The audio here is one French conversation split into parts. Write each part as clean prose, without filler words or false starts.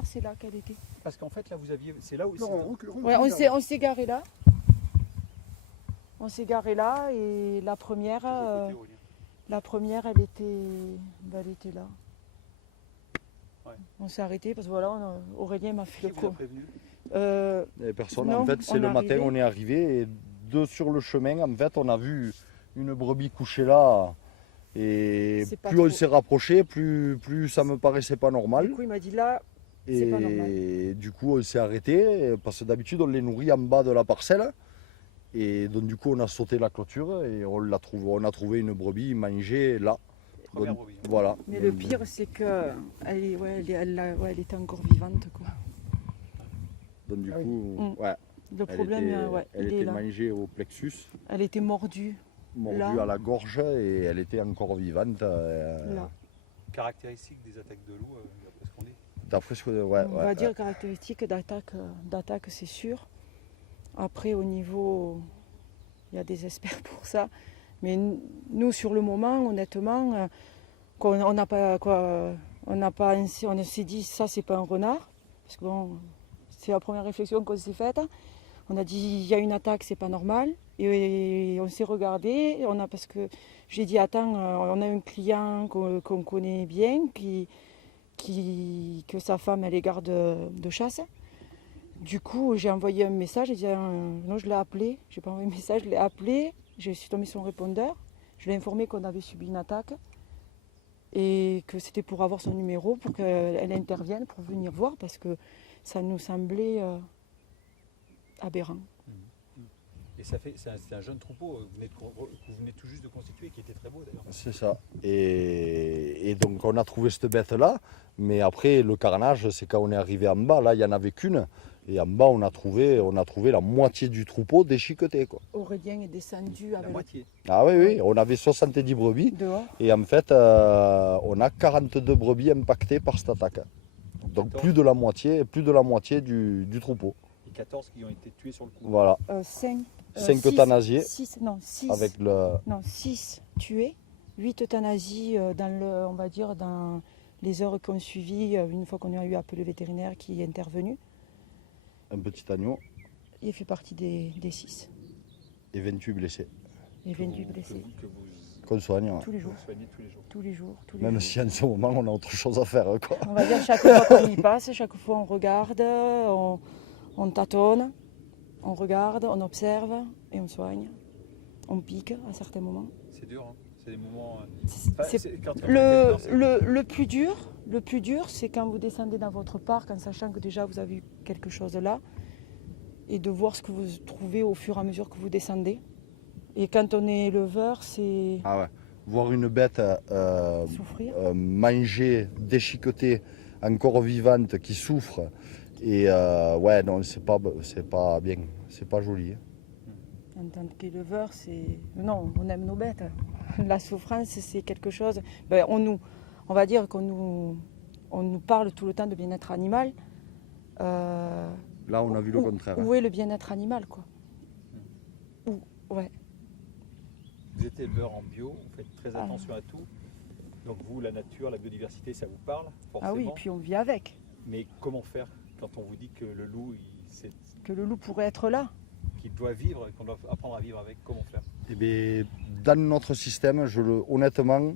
première, c'est là qu'elle était. Parce qu'en fait, là, vous aviez. C'est là où. Ouais, on s'est garé là. On s'est garé là et la première, elle était là. Ouais. On s'est arrêté parce que voilà, Aurélien m'a fait Qui le vous a coup. prévenu? Personne. Non, En fait, c'est le matin, arrivé. on est arrivé et sur le chemin, en fait, on a vu une brebis couchée là. Et C'est pas plus on trop. s'est rapproché, plus ça me paraissait pas normal. Du coup, il m'a dit là, c'est pas normal. Et du coup, on s'est arrêté parce que d'habitude, on les nourrit en bas de la parcelle. Et donc, du coup, on a sauté la clôture et on a trouvé une brebis mangée là. Première Donc, brebis. voilà. Mais le pire, c'est que elle était encore vivante, quoi. Donc, du Ah oui. coup, ouais, Le problème, elle il est était là. mangée au plexus, Elle était mordue. mordue Là. à la gorge et elle était encore vivante. Là. Caractéristique des attaques de loup, d'après ce qu'on dit. D'après ce que, ouais, On va dire caractéristique d'attaque, c'est sûr. Après, au niveau, il y a des experts pour ça. Mais nous, sur le moment, honnêtement, on n'a pas, on s'est dit ça, c'est pas un renard, parce que bon, c'est la première réflexion qu'on s'est faite. On a dit il y a une attaque, c'est pas normal. Et on s'est regardé, parce que j'ai dit attends, on a un client qu'on connaît bien, que sa femme elle est garde de chasse. Du coup, j'ai envoyé un message, j'ai dit, non, je l'ai appelé, j'ai pas envoyé un message, je l'ai appelé, je suis tombée sur son répondeur, je l'ai informé qu'on avait subi une attaque et que c'était pour avoir son numéro, pour qu'elle intervienne, pour venir voir, parce que ça nous semblait aberrant. Et c'est un jeune troupeau que vous venez tout juste de constituer, qui était très beau d'ailleurs. C'est ça. Et donc on a trouvé cette bête-là, mais après le carnage, c'est quand on est arrivé en bas, là il n'y en avait qu'une, et en bas on a trouvé la moitié du troupeau déchiqueté, quoi. Aurélien est descendu La avec moitié. Ah oui, on avait 70 brebis, dehors. et en fait on a 42 brebis impactées par cette attaque. Donc 14. plus de la moitié du troupeau. Et 14 qui ont été tués sur le coup. Voilà. 5 5 euthanasiés 6 avec le... 6 tués, 8 euthanasies on va dire, dans les heures qui ont suivi, une fois qu'on a eu appelé le vétérinaire qui est intervenu. un petit agneau Il fait partie des 6. et 28 blessés. Et 28 blessés. Que vous Qu'on soigne, ouais. Tous les jours. soignez tous les jours. Tous les jours. Tous les Même jours. si en ce moment on a autre chose à faire, quoi. On va dire chaque fois qu'on y passe, chaque fois on regarde, on tâtonne, on regarde, on observe et on soigne. On pique à certains moments. C'est dur, hein. C'est des moments. Le plus dur, c'est quand vous descendez dans votre parc en sachant que déjà vous avez eu quelque chose là et de voir ce que vous trouvez au fur et à mesure que vous descendez. Et quand on est éleveur, c'est Ah ouais. Voir une bête souffrir. manger, déchiquetée, encore vivante, qui souffre. Et ouais, non, c'est pas bien, c'est pas joli. En tant qu'éleveur, non, on aime nos bêtes. La souffrance, c'est quelque chose. On va dire on nous parle tout le temps de bien-être animal. Là, on a vu le contraire. Où est le bien-être animal, quoi? Ouais. Vous êtes éleveur en bio, vous faites très attention à tout. Donc vous, la nature, la biodiversité, ça vous parle forcément. Ah oui, et puis on vit avec. Mais comment faire quand on vous dit que le loup, Que le loup pourrait être là. qu'il doit vivre et qu'on doit apprendre à vivre avec, comment faire? Eh bien, dans notre système, honnêtement,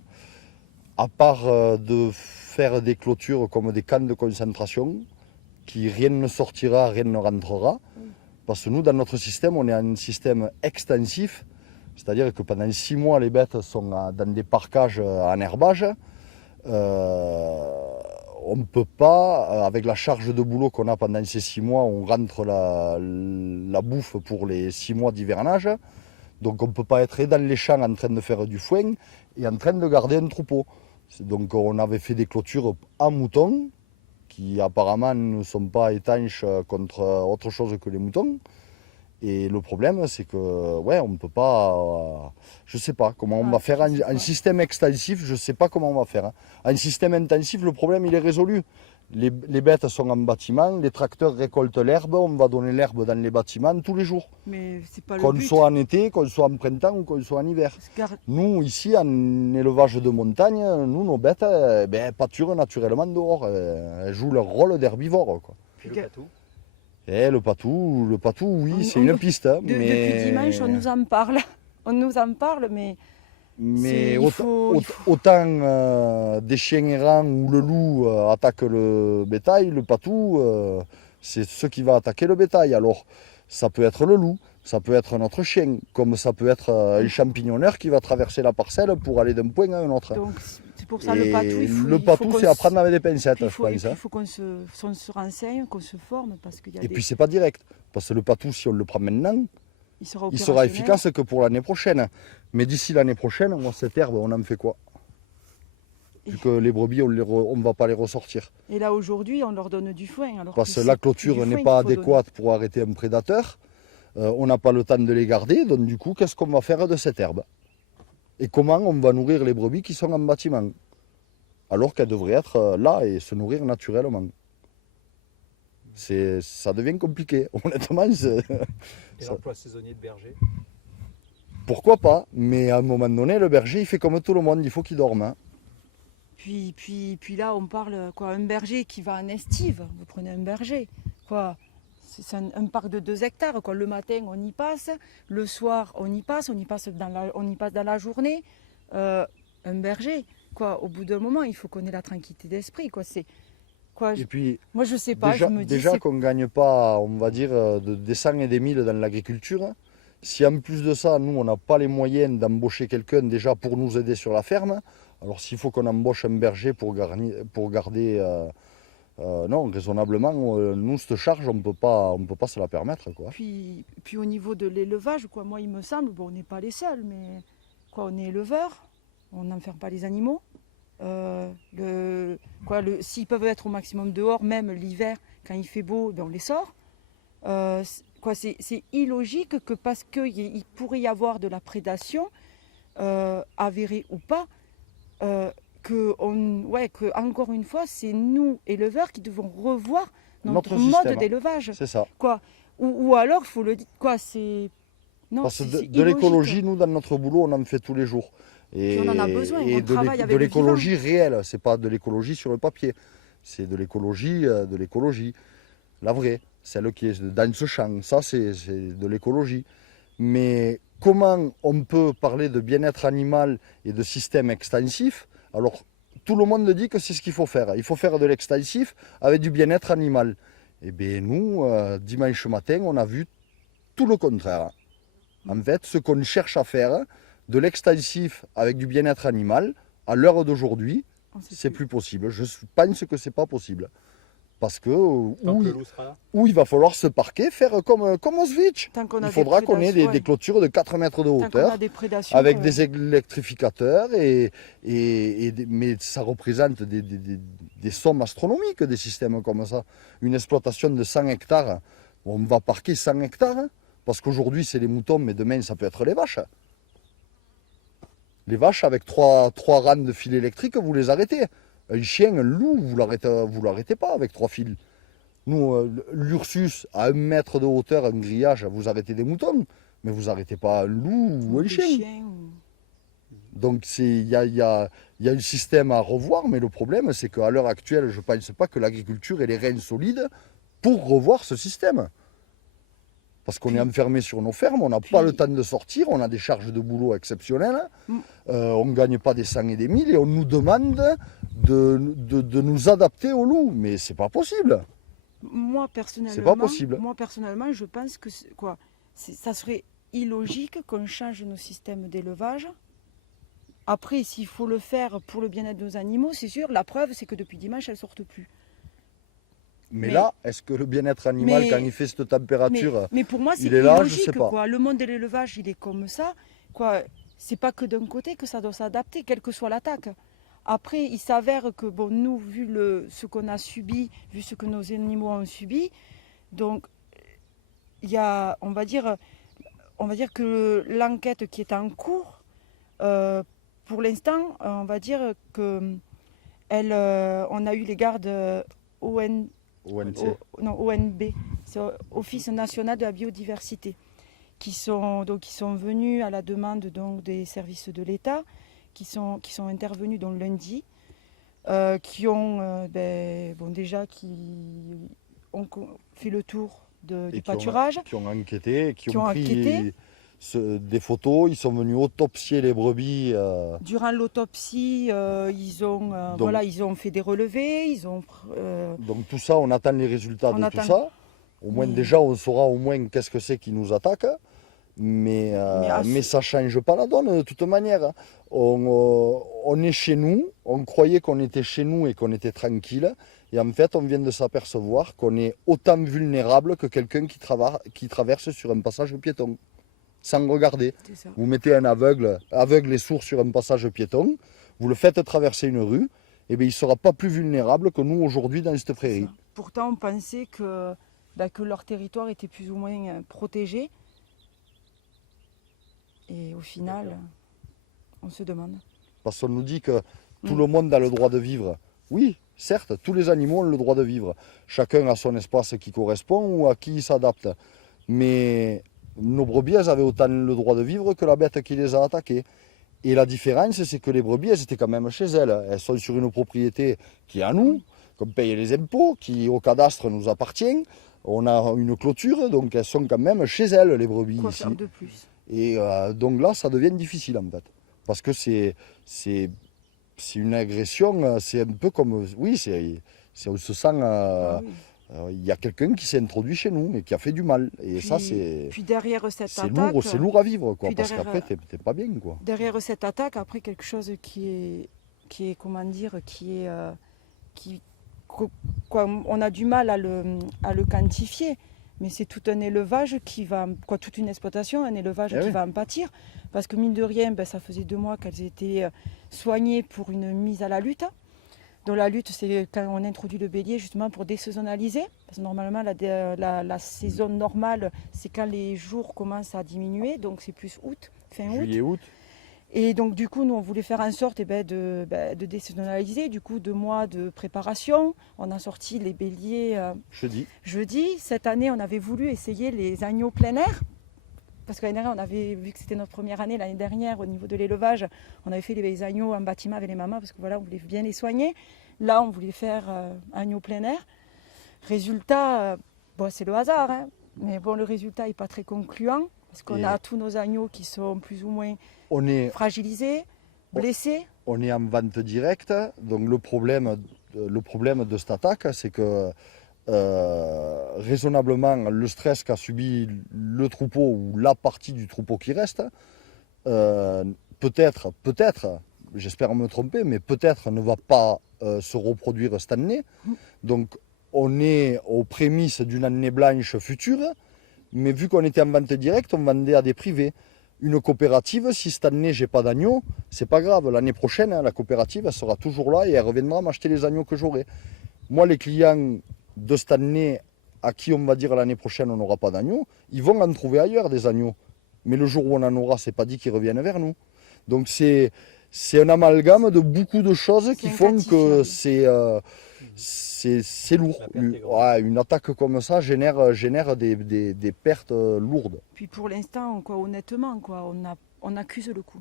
à part de faire des clôtures comme des camps de concentration, qui rien ne sortira, rien ne rentrera, parce que nous, dans notre système, on est un système extensif, c'est-à-dire que pendant 6 mois, les bêtes sont dans des parcages en herbage. On ne peut pas, avec la charge de boulot qu'on a pendant ces 6 mois, on rentre la bouffe pour les 6 mois d'hivernage. Donc on ne peut pas être dans les champs en train de faire du foin et en train de garder un troupeau. Donc on avait fait des clôtures en moutons, qui apparemment ne sont pas étanches contre autre chose que les moutons. Et le problème, c'est que, ouais, on ne peut pas, je ne sais pas comment on va faire. Un système extensif, je ne sais pas comment on va faire. Un système intensif, le problème, il est résolu. les bêtes sont en bâtiment, les tracteurs récoltent l'herbe, on va donner l'herbe dans les bâtiments tous les jours. Mais c'est pas le Qu'on but. soit en été, qu'on soit en printemps ou qu'on soit en hiver. Nous, ici, en élevage de montagne, nous, nos bêtes, pâturent naturellement dehors. Elles jouent leur rôle d'herbivore, quoi. Et le patou? Et le patou, oui, c'est une piste. Hein, Depuis dimanche, on nous en parle. On nous en parle, mais autant des chiens errants ou le loup attaquent le bétail, le patou, c'est ce qui va attaquer le bétail. Alors, ça peut être le loup, ça peut être notre chien, comme ça peut être un champignonneur qui va traverser la parcelle pour aller d'un point à un autre. Donc, c'est pour ça le patou, le patou, c'est à prendre avec des pincettes, je pense. Il faut qu'on se renseigne, qu'on se forme. Parce qu'il y a puis, c'est pas direct. Parce que le patou, si on le prend maintenant, il sera opérationnel. efficace que pour l'année prochaine. Mais d'ici l'année prochaine, moi, cette herbe, on en fait quoi? Vu que les brebis, on ne va pas les ressortir. Et là, aujourd'hui, on leur donne du foin. Parce que la clôture n'est pas adéquate pour arrêter un prédateur. On n'a pas le temps de les garder. Donc, du coup, qu'est-ce qu'on va faire de cette herbe? Et comment on va nourrir les brebis qui sont en bâtiment? Alors qu'elles devraient être là et se nourrir naturellement. Ça devient compliqué. Honnêtement, et l'emploi saisonnier de berger? Pourquoi pas? Mais à un moment donné, le berger, il fait comme tout le monde, il faut qu'il dorme. Hein. Puis là, on parle, quoi, un berger qui va en estive. Vous prenez un berger, quoi. C'est un parc de 2 hectares. Quoi. Le matin, on y passe. Le soir, on y passe dans la journée. Un berger, quoi. Au bout d'un moment, il faut qu'on ait la tranquillité d'esprit, quoi. Et puis, moi, je sais pas. Déjà, je me dis, déjà qu'on ne gagne pas, on va dire, des 100 et des 1000 dans l'agriculture. Si en plus de ça, nous, on n'a pas les moyens d'embaucher quelqu'un déjà pour nous aider sur la ferme, alors s'il faut qu'on embauche un berger pour garder non, raisonnablement, nous, cette charge, on peut pas se la permettre. Quoi. Puis au niveau de l'élevage, quoi, moi, il me semble, bon, on n'est pas les seuls, mais quoi, on est éleveurs, on n'enferme pas les animaux. S'ils peuvent être au maximum dehors, même l'hiver, quand il fait beau, ben, on les sort. C'est illogique que parce qu'il pourrait y avoir de la prédation, avérée ou pas, que encore une fois, c'est nous, éleveurs, qui devons revoir notre mode d'élevage. C'est ça. Ou alors, il faut le dire, c'est... Non, parce que de l'écologie, nous, dans notre boulot, on en fait tous les jours. Et on en a besoin, on travaille avec de l'écologie réelle, c'est pas de l'écologie sur le papier. C'est de l'écologie, la vraie, celle qui est dans ce champ. Ça, c'est de l'écologie. Mais comment on peut parler de bien-être animal et de système extensif? Alors, tout le monde dit que c'est ce qu'il faut faire. Il faut faire de l'extensif avec du bien-être animal. Eh bien, nous, dimanche matin, on a vu tout le contraire. En fait, ce qu'on cherche à faire, de l'extensif avec du bien-être animal, à l'heure d'aujourd'hui, c'est plus possible. Je pense que c'est pas possible. Parce que où il va falloir se parquer, faire comme Auschwitz. Il faudra qu'on ait des clôtures de 4 mètres de hauteur, avec des électrificateurs, mais ça représente des sommes astronomiques, des systèmes comme ça. Une exploitation de 100 hectares, on va parquer 100 hectares, parce qu'aujourd'hui c'est les moutons, mais demain ça peut être les vaches. Les vaches, avec trois rangs de fils électriques, vous les arrêtez. Un chien, un loup, vous l'arrêtez pas avec 3 fils. Nous, l'Ursus, à 1 mètre de hauteur, un grillage, vous arrêtez des moutons, mais vous n'arrêtez pas un loup ou un chien. Donc il y a un système à revoir, mais le problème, c'est qu'à l'heure actuelle, je ne pense pas que l'agriculture ait les reins solides pour revoir ce système. Parce qu'on est enfermé sur nos fermes, on n'a pas le temps de sortir, on a des charges de boulot exceptionnelles, on ne gagne pas des 100 et des 1000 et on nous demande de nous adapter aux loups. Mais c'est pas possible. Moi personnellement, c'est pas possible. Moi personnellement, je pense que ça serait illogique qu'on change nos systèmes d'élevage. Après, s'il faut le faire pour le bien-être de nos animaux, c'est sûr, la preuve c'est que depuis dimanche, elles ne sortent plus. Mais là, est-ce que le bien-être animal, quand il fait cette température, mais pour moi, c'est il est là, illogique, je sais pas. Quoi. Le monde de l'élevage, il est comme ça. C'est pas que d'un côté que ça doit s'adapter, quelle que soit l'attaque. Après, il s'avère que, bon, nous, vu ce qu'on a subi, vu ce que nos animaux ont subi, donc, il y a, on va dire que l'enquête qui est en cours, pour l'instant, on va dire que on a eu les gardes ONC. ONB, c'est Office national de la biodiversité, qui sont venus à la demande donc, des services de l'État, qui sont intervenus donc, lundi, qui ont qui ont fait le tour du pâturage. Qui ont enquêté, qui ont pris des photos, ils sont venus autopsier les brebis. Durant l'autopsie, ils ont fait des relevés, Donc tout ça, on attend les résultats tout ça. Au moins déjà, on saura au moins qu'est-ce que c'est qui nous attaque. Mais ça ne change pas la donne de toute manière. On est chez nous, on croyait qu'on était chez nous et qu'on était tranquille. Et en fait, on vient de s'apercevoir qu'on est autant vulnérable que quelqu'un qui traverse sur un passage piéton, sans regarder. Vous mettez un aveugle et sourd sur un passage piéton, vous le faites traverser une rue, et bien il ne sera pas plus vulnérable que nous aujourd'hui dans cette prairie. Pourtant, on pensait que leur territoire était plus ou moins protégé. Et au final, on se demande. Parce qu'on nous dit que tout le monde a le droit de vivre. Oui, certes, tous les animaux ont le droit de vivre. Chacun a son espace qui correspond ou à qui il s'adapte. Mais nos brebis, elles avaient autant le droit de vivre que la bête qui les a attaquées. Et la différence, c'est que les brebis, elles étaient quand même chez elles. Elles sont sur une propriété qui est à nous, qu'on paye les impôts, qui au cadastre nous appartient. On a une clôture, donc elles sont quand même chez elles, les brebis. Quoi ici. faire de plus? Et donc là, ça devient difficile en fait. Parce que c'est une agression, c'est un peu comme... Oui, on se sent... Il y a quelqu'un qui s'est introduit chez nous et qui a fait du mal. Et ça, c'est... Puis derrière cette attaque... C'est lourd à vivre, quoi, parce qu'après, t'es pas bien, quoi. Derrière cette attaque, après, quelque chose on a du mal à le quantifier. Mais c'est tout un élevage toute une exploitation, un élevage qui va en pâtir. Parce que mine de rien, ça faisait 2 mois qu'elles étaient soignées pour une mise à la lutte. Donc la lutte, c'est quand on introduit le bélier justement pour désaisonnaliser. Parce que normalement, la saison normale, c'est quand les jours commencent à diminuer. Donc c'est plus fin août. Juillet, août. Et donc du coup, nous, on voulait faire en sorte de désaisonnaliser. Du coup, 2 mois de préparation. On a sorti les béliers jeudi. Cette année, on avait voulu essayer les agneaux plein air. Parce que l'année dernière, on avait vu que c'était notre première année l'année dernière au niveau de l'élevage. On avait fait les agneaux en bâtiment avec les mamans parce que voilà, on voulait bien les soigner. Là, on voulait faire agneaux plein air. Résultat, c'est le hasard. Hein. Mais bon, le résultat n'est pas très concluant. Parce qu'on a tous nos agneaux qui sont plus ou moins fragilisés, blessés. On est en vente directe. Donc le problème de cette attaque, c'est que raisonnablement, le stress qu'a subi le troupeau ou la partie du troupeau qui reste, peut-être, j'espère me tromper, mais peut-être ne va pas se reproduire cette année. Donc on est aux prémices d'une année blanche future. Mais vu qu'on était en vente directe, on vendait à des privés. Une coopérative, si cette année j'ai pas d'agneau, c'est pas grave. L'année prochaine, la coopérative elle sera toujours là et elle reviendra m'acheter les agneaux que j'aurai. Moi, les clients de cette année à qui on va dire l'année prochaine on n'aura pas d'agneau, ils vont en trouver ailleurs des agneaux. Mais le jour où on en aura, c'est pas dit qu'ils reviennent vers nous. Donc c'est un amalgame de beaucoup de choses qui font que c'est lourd. Une attaque comme ça génère des pertes lourdes. Puis pour l'instant, honnêtement, on accuse le coup.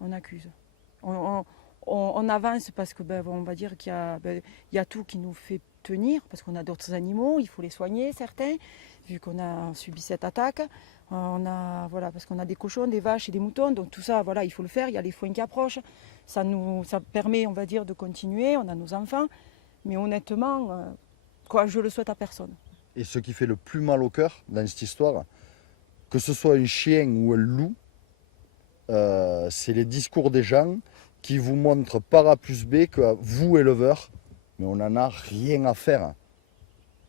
On accuse. On avance parce que on va dire qu'il y a tout qui nous fait tenir, parce qu'on a d'autres animaux, il faut les soigner certains, vu qu'on a subi cette attaque. Parce qu'on a des cochons, des vaches et des moutons, donc tout ça, il faut le faire. Il y a les foins qui approchent. Ça permet, on va dire, de continuer. On a nos enfants. Mais honnêtement, je le souhaite à personne. Et ce qui fait le plus mal au cœur dans cette histoire, que ce soit un chien ou un loup, c'est les discours des gens qui vous montrent par A plus B que vous, éleveurs, mais on n'en a rien à faire.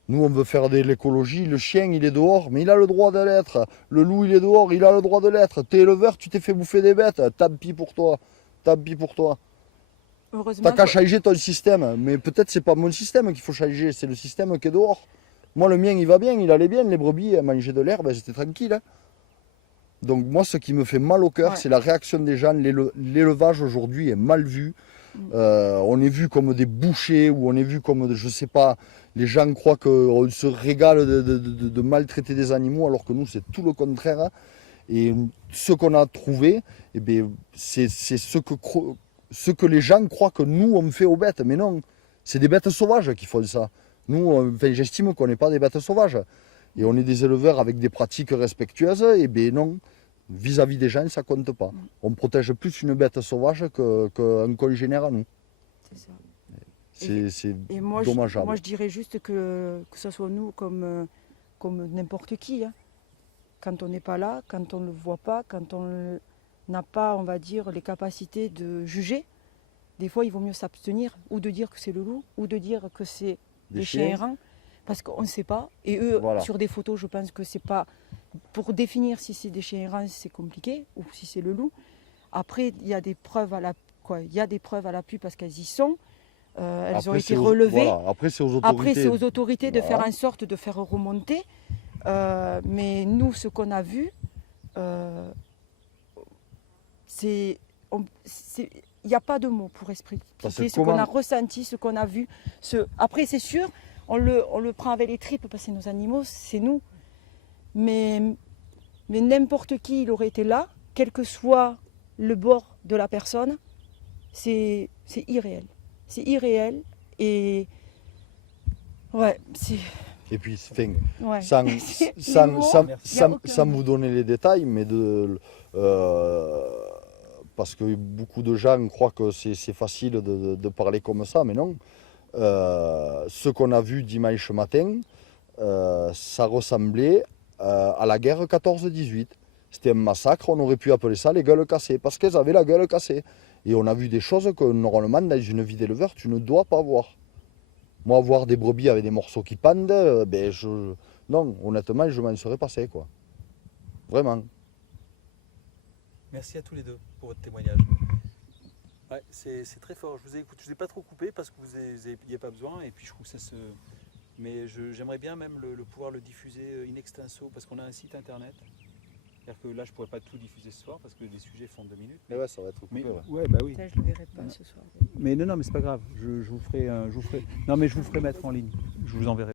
Nous, on veut faire de l'écologie. Le chien, il est dehors, mais il a le droit de l'être. Le loup, il est dehors, il a le droit de l'être. T'es éleveur, tu t'es fait bouffer des bêtes. Tant pis pour toi. Tant pis pour toi. T'as qu'à changer ton système. Mais peut-être c'est pas mon système qu'il faut changer, c'est le système qui est dehors. Moi, le mien, il va bien, il allait bien. Les brebis, elles mangeaient de l'herbe, j'étais tranquille. Hein. Donc moi, ce qui me fait mal au cœur, c'est la réaction des gens. L'élevage aujourd'hui est mal vu. On est vu comme des bouchers ou on est vu comme, je sais pas, les gens croient qu'on se régale de maltraiter des animaux alors que nous c'est tout le contraire. Et ce qu'on a trouvé, eh bien, c'est ce que les gens croient que nous on fait aux bêtes. Mais non, c'est des bêtes sauvages qui font ça. Nous, enfin, j'estime qu'on n'est pas des bêtes sauvages. Et on est des éleveurs avec des pratiques respectueuses. Et bien non, vis-à-vis des gens, ça compte pas. On protège plus une bête sauvage qu'un congénère à nous. C'est ça. C'est Et moi, dommageable. moi, je dirais juste que ce soit nous comme n'importe qui. Hein. Quand on n'est pas là, quand on ne le voit pas, quand on n'a pas, on va dire, les capacités de juger, des fois, il vaut mieux s'abstenir ou de dire que c'est le loup ou de dire que c'est des chiens errants parce qu'on ne sait pas. Et eux, Voilà. sur des photos, je pense que c'est pas... Pour définir si c'est des chiens errants, c'est compliqué ou si c'est le loup. Après, il y a des preuves à l'appui parce qu'elles y sont. Elles Après, ont été c'est relevées. Voilà. Après, c'est aux autorités. Après, c'est aux autorités de Voilà. faire en sorte de faire remonter. Mais nous, ce qu'on a vu, il n'y a pas de mots pour expliquer ce qu'on a ressenti, ce qu'on a vu. Après, c'est sûr, on le prend avec les tripes parce que c'est nos animaux, c'est nous. Mais n'importe qui, il aurait été là, quel que soit le bord de la personne, c'est irréel. C'est irréel et ouais, c'est... Et puis, enfin, Ouais. sans vous donner les détails, mais parce que beaucoup de gens croient que c'est facile de parler comme ça, mais non. Ce qu'on a vu dimanche matin, ça ressemblait à la guerre 14-18. C'était un massacre, on aurait pu appeler ça les gueules cassées, parce qu'elles avaient la gueule cassée. Et on a vu des choses que normalement, dans une vie d'éleveur, tu ne dois pas voir. Moi, voir des brebis avec des morceaux qui pendent, non, honnêtement, je m'en serais passé, quoi. Vraiment. Merci à tous les deux pour votre témoignage. Ouais, c'est très fort. Je vous ai écouté, je vous ai pas trop coupé parce que vous n'y a pas besoin. Et puis je trouve que ça se. Mais j'aimerais bien même le pouvoir le diffuser in extenso parce qu'on a un site internet. C'est-à-dire que là, je pourrais pas tout diffuser ce soir parce que les sujets font 2 minutes. Mais ouais, ça va être coupé. Ouais, bah oui. Ça, je ne le verrai pas ce soir. Mais non, mais c'est pas grave. Je vous ferai, non, mais je vous ferai mettre en ligne. Je vous enverrai.